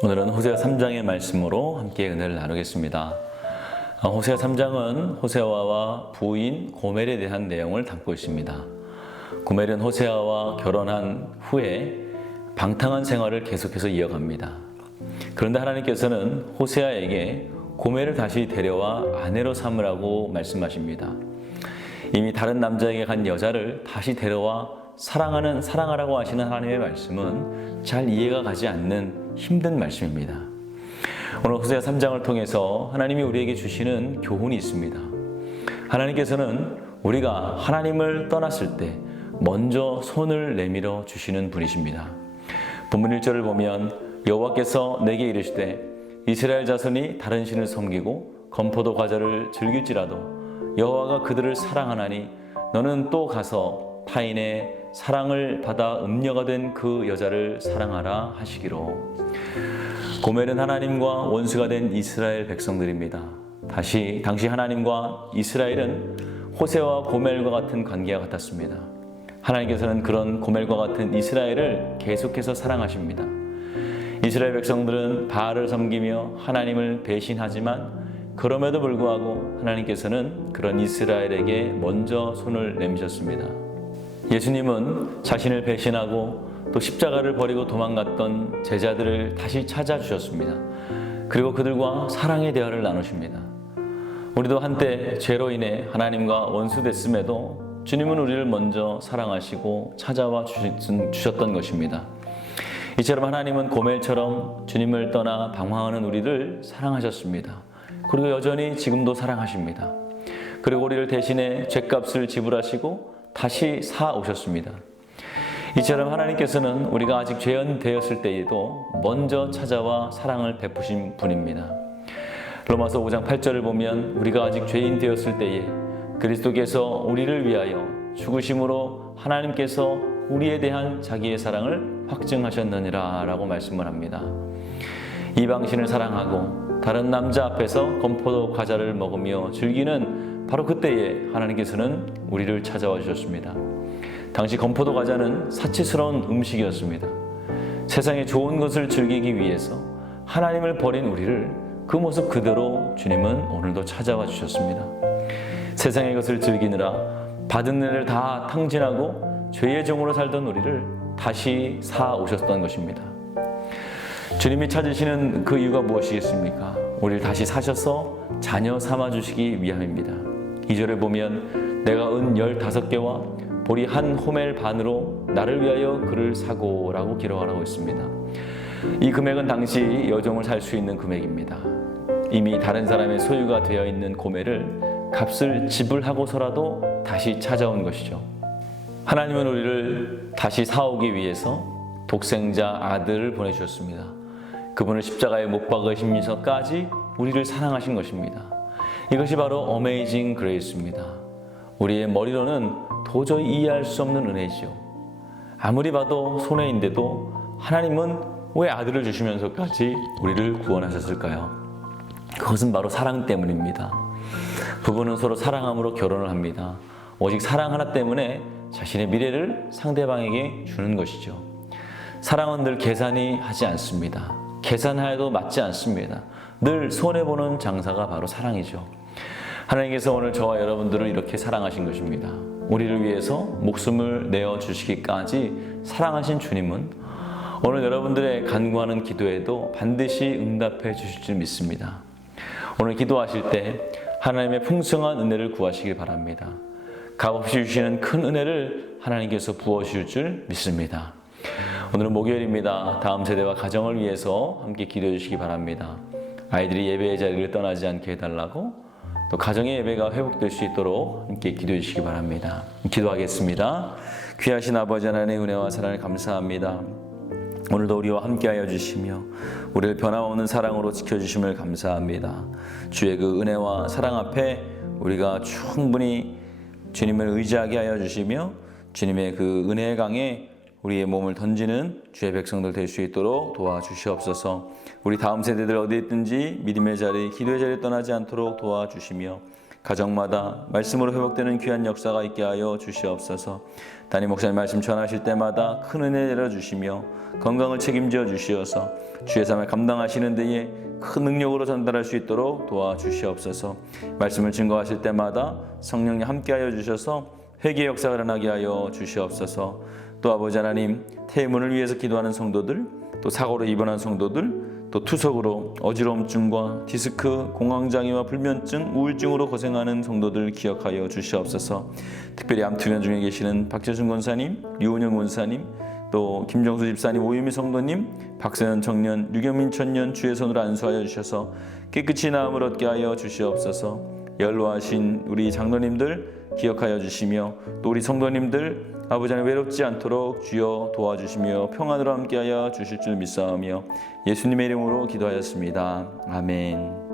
오늘은 호세아 3장의 말씀으로 함께 은혜를 나누겠습니다. 호세아 3장은 호세아와 부인 고멜에 대한 내용을 담고 있습니다. 고멜은 호세아와 결혼한 후에 방탕한 생활을 계속해서 이어갑니다. 그런데 하나님께서는 호세아에게 고멜을 다시 데려와 아내로 삼으라고 말씀하십니다. 이미 다른 남자에게 간 여자를 다시 데려와 사랑하라고 하시는 하나님의 말씀은 잘 이해가 가지 않는 힘든 말씀입니다. 오늘 호세아 3장을 통해서 하나님이 우리에게 주시는 교훈이 있습니다. 하나님께서는 우리가 하나님을 떠났을 때 먼저 손을 내밀어 주시는 분이십니다. 본문 1절을 보면 여호와께서 내게 이르시되 이스라엘 자손이 다른 신을 섬기고 건포도 과자를 즐길지라도 여호와가 그들을 사랑하나니 너는 또 가서 타인의 사랑을 받아 음녀가 된 그 여자를 사랑하라 하시기로. 고멜은 하나님과 원수가 된 이스라엘 백성들입니다. 당시 하나님과 이스라엘은 호세와 고멜과 같은 관계와 같았습니다. 하나님께서는 그런 고멜과 같은 이스라엘을 계속해서 사랑하십니다. 이스라엘 백성들은 바알을 섬기며 하나님을 배신하지만 그럼에도 불구하고 하나님께서는 그런 이스라엘에게 먼저 손을 내미셨습니다. 예수님은 자신을 배신하고 또 십자가를 버리고 도망갔던 제자들을 다시 찾아주셨습니다. 그리고 그들과 사랑의 대화를 나누십니다. 우리도 한때 죄로 인해 하나님과 원수됐음에도 주님은 우리를 먼저 사랑하시고 찾아와 주셨던 것입니다. 이처럼 하나님은 고멜처럼 주님을 떠나 방황하는 우리를 사랑하셨습니다. 그리고 여전히 지금도 사랑하십니다. 그리고 우리를 대신해 죗값을 지불하시고 다시 사오셨습니다. 이처럼 하나님께서는 우리가 아직 죄인 되었을 때에도 먼저 찾아와 사랑을 베푸신 분입니다. 로마서 5장 8절을 보면 우리가 아직 죄인 되었을 때에 그리스도께서 우리를 위하여 죽으심으로 하나님께서 우리에 대한 자기의 사랑을 확증하셨느니라 라고 말씀을 합니다. 이방신을 사랑하고 다른 남자 앞에서 건포도 과자를 먹으며 즐기는 바로 그때에 하나님께서는 우리를 찾아와 주셨습니다. 당시 건포도 과자는 사치스러운 음식이었습니다. 세상의 좋은 것을 즐기기 위해서 하나님을 버린 우리를 그 모습 그대로 주님은 오늘도 찾아와 주셨습니다. 세상의 것을 즐기느라 받은 은혜를 다 탕진하고 죄의 종으로 살던 우리를 다시 사오셨던 것입니다. 주님이 찾으시는 그 이유가 무엇이겠습니까? 우리를 다시 사셔서 자녀 삼아주시기 위함입니다. 2절을 보면 내가 은 15개와 보리 한 호멜 반으로 나를 위하여 그를 사고 라고 기록하라고 있습니다. 이 금액은 당시 여종을 살 수 있는 금액입니다. 이미 다른 사람의 소유가 되어 있는 고멜을 값을 지불하고서라도 다시 찾아온 것이죠. 하나님은 우리를 다시 사오기 위해서 독생자 아들을 보내주셨습니다. 그분을 십자가에 못 박으시면서까지 우리를 사랑하신 것입니다. 이것이 바로 어메이징 그레이스입니다. 우리의 머리로는 도저히 이해할 수 없는 은혜지요. 아무리 봐도 손해인데도 하나님은 왜 아들을 주시면서까지 우리를 구원하셨을까요? 그것은 바로 사랑 때문입니다. 부부는 서로 사랑함으로 결혼을 합니다. 오직 사랑 하나 때문에 자신의 미래를 상대방에게 주는 것이죠. 사랑은 늘 계산이 하지 않습니다. 계산하여도 맞지 않습니다. 늘 손해보는 장사가 바로 사랑이죠. 하나님께서 오늘 저와 여러분들을 이렇게 사랑하신 것입니다. 우리를 위해서 목숨을 내어주시기까지 사랑하신 주님은 오늘 여러분들의 간구하는 기도에도 반드시 응답해 주실 줄 믿습니다. 오늘 기도하실 때 하나님의 풍성한 은혜를 구하시길 바랍니다. 값없이 주시는 큰 은혜를 하나님께서 부어주실 줄 믿습니다. 오늘은 목요일입니다. 다음 세대와 가정을 위해서 함께 기도해 주시기 바랍니다. 아이들이 예배의 자리를 떠나지 않게 해달라고, 또 가정의 예배가 회복될 수 있도록 함께 기도해 주시기 바랍니다. 기도하겠습니다. 귀하신 아버지 하나님의 은혜와 사랑을 감사합니다. 오늘도 우리와 함께하여 주시며 우리를 변함없는 사랑으로 지켜주심을 감사합니다. 주의 그 은혜와 사랑 앞에 우리가 충분히 주님을 의지하게 하여 주시며 주님의 그 은혜의 강에 우리의 몸을 던지는 주의 백성들 될 수 있도록 도와주시옵소서. 우리 다음 세대들 어디 있든지 믿음의 자리, 기도의 자리에 떠나지 않도록 도와주시며 가정마다 말씀으로 회복되는 귀한 역사가 있게 하여 주시옵소서. 담임 목사님 말씀 전하실 때마다 큰 은혜 내려주시며 건강을 책임져 주시어서 주의 삶을 감당하시는 데에 큰 능력으로 전달할 수 있도록 도와주시옵소서. 말씀을 증거하실 때마다 성령님 함께하여 주셔서 회개 역사가 일어나게 하여 주시옵소서. 또 아버지 하나님, 태문을 위해서 기도하는 성도들, 또 사고로 입원한 성도들, 또 투석으로 어지러움증과 디스크, 공황장애와 불면증, 우울증으로 고생하는 성도들 기억하여 주시옵소서. 특별히 암투병 중에 계시는 박재순 권사님, 류은영 권사님, 또 김정수 집사님, 오유미 성도님, 박세현 청년, 류경민 청년 주의 손으로 안수하여 주셔서 깨끗이 나음을 얻게 하여 주시옵소서. 연로하신 우리 장로님들 기억하여 주시며 또 우리 성도님들 아버지 하나님 외롭지 않도록 주여 도와주시며 평안으로 함께하여 주실 줄 믿사오며 예수님의 이름으로 기도하였습니다. 아멘.